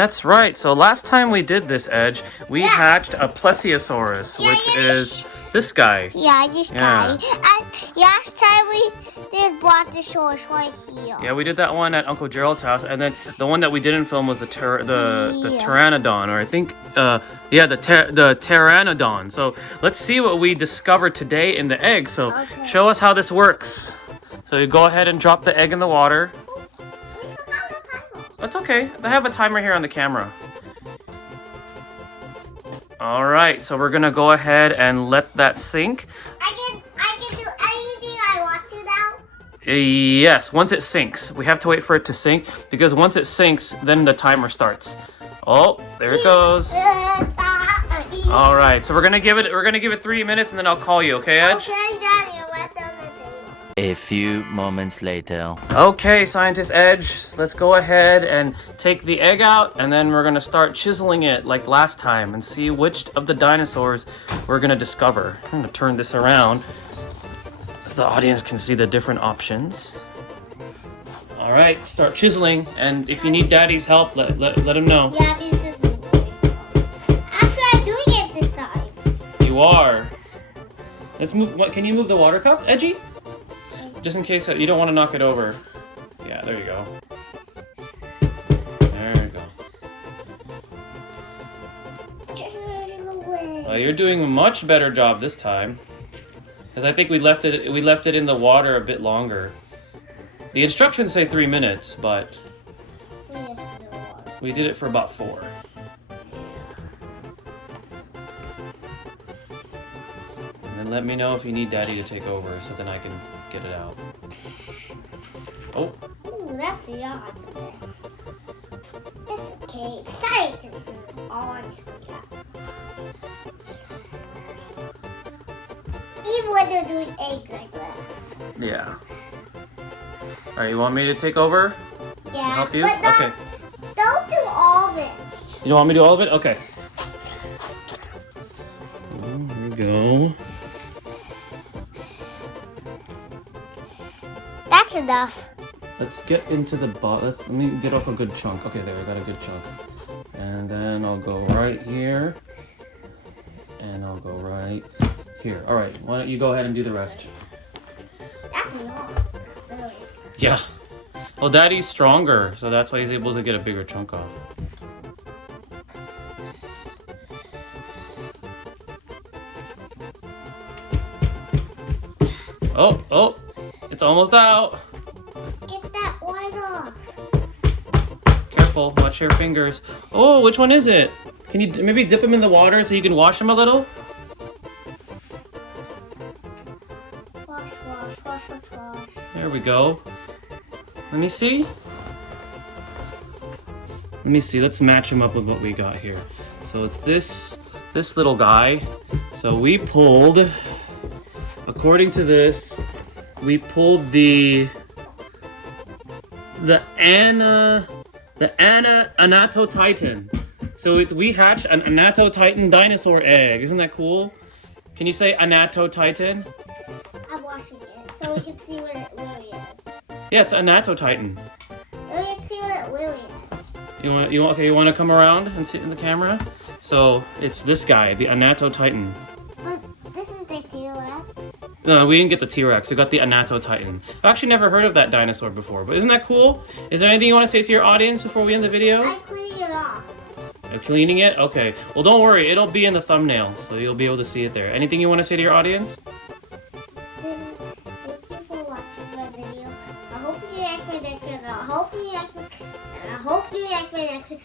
That's right. So last time we did this, Edge, we hatched a plesiosaurus, which is this guy. Yeah, this guy. And last time we did brontosaurus right here. Yeah, we did that one at Uncle Gerald's house, and then the one that we didn't film was the pteranodon, or I think, the pteranodon. So let's see what we discovered today in the egg. So show us how this works. So you go ahead and drop the egg in the water. We forgot the timer. That's okay. I have a timer here on the camera. All right, so we're gonna go ahead and let that sink. I can do anything I want to now. Yes, once it sinks. We have to wait for it to sink because once it sinks, then the timer starts. Oh, there it goes. All right, so we're gonna give it 3 minutes, and then I'll call you. Okay, Edge? Okay, Daddy, what's on the table? A few moments later. Okay, Scientist Edge, let's go ahead and take the egg out, and then we're gonna start chiseling it like last time and see which of the dinosaurs we're gonna discover. I'm gonna turn this around so the audience can see the different options. All right, start chiseling, and if you need Daddy's help, let him know. Yeah, because this is actually, I'm doing it this time. You are. Let's move. What? Can you move the water cup, Edgy? Just in case you don't want to knock it over. Yeah, there you go. There you go. Turn away. You're doing a much better job this time, because I think we left it in the water a bit longer. The instructions say 3 minutes, but we did it for about 4. And then let me know if you need Daddy to take over, so then I can get it out. Oh. Ooh, that's the odds of this. It's okay. Scientists is always good. Even when they're doing eggs like this. Yeah. All right, you want me to take over? Yeah. Help you? But Okay. don't do all of it. You don't want me to do all of it? Okay. There we go. That's enough. Let's get into the bottom. Let me get off a good chunk. Okay, there, I got a good chunk. And then I'll go right here. And I'll go right here. All right, why don't you go ahead and do the rest? That's a lot. Really. Yeah. Well, Daddy's stronger, so that's why he's able to get a bigger chunk off. Oh, it's almost out. Get that white off. Careful, watch your fingers. Oh, which one is it? Can you maybe dip them in the water so you can wash them a little? Wash, wash, wash, wash, wash. There we go. Let me see. Let's match him up with what we got here. So it's this little guy. So we pulled, according to this, we pulled the Anatotitan. So we hatched an Anatotitan dinosaur egg. Isn't that cool? Can you say Anatotitan? I'm washing it so we can see what it really is. Yeah, it's Anatotitan. We can see what it really is. You want to come around and sit in the camera? So it's this guy, the Anatotitan. But this is the T-Rex. No, we didn't get the T-Rex. We got the Anatotitan. I've actually never heard of that dinosaur before, but isn't that cool? Is there anything you want to say to your audience before we end the video? I'm cleaning it off. You're cleaning it? Okay. Well, don't worry. It'll be in the thumbnail, so you'll be able to see it there. Anything you want to say to your audience? Thank you for watching my video. I hope you like my next one. I hope you like my next one.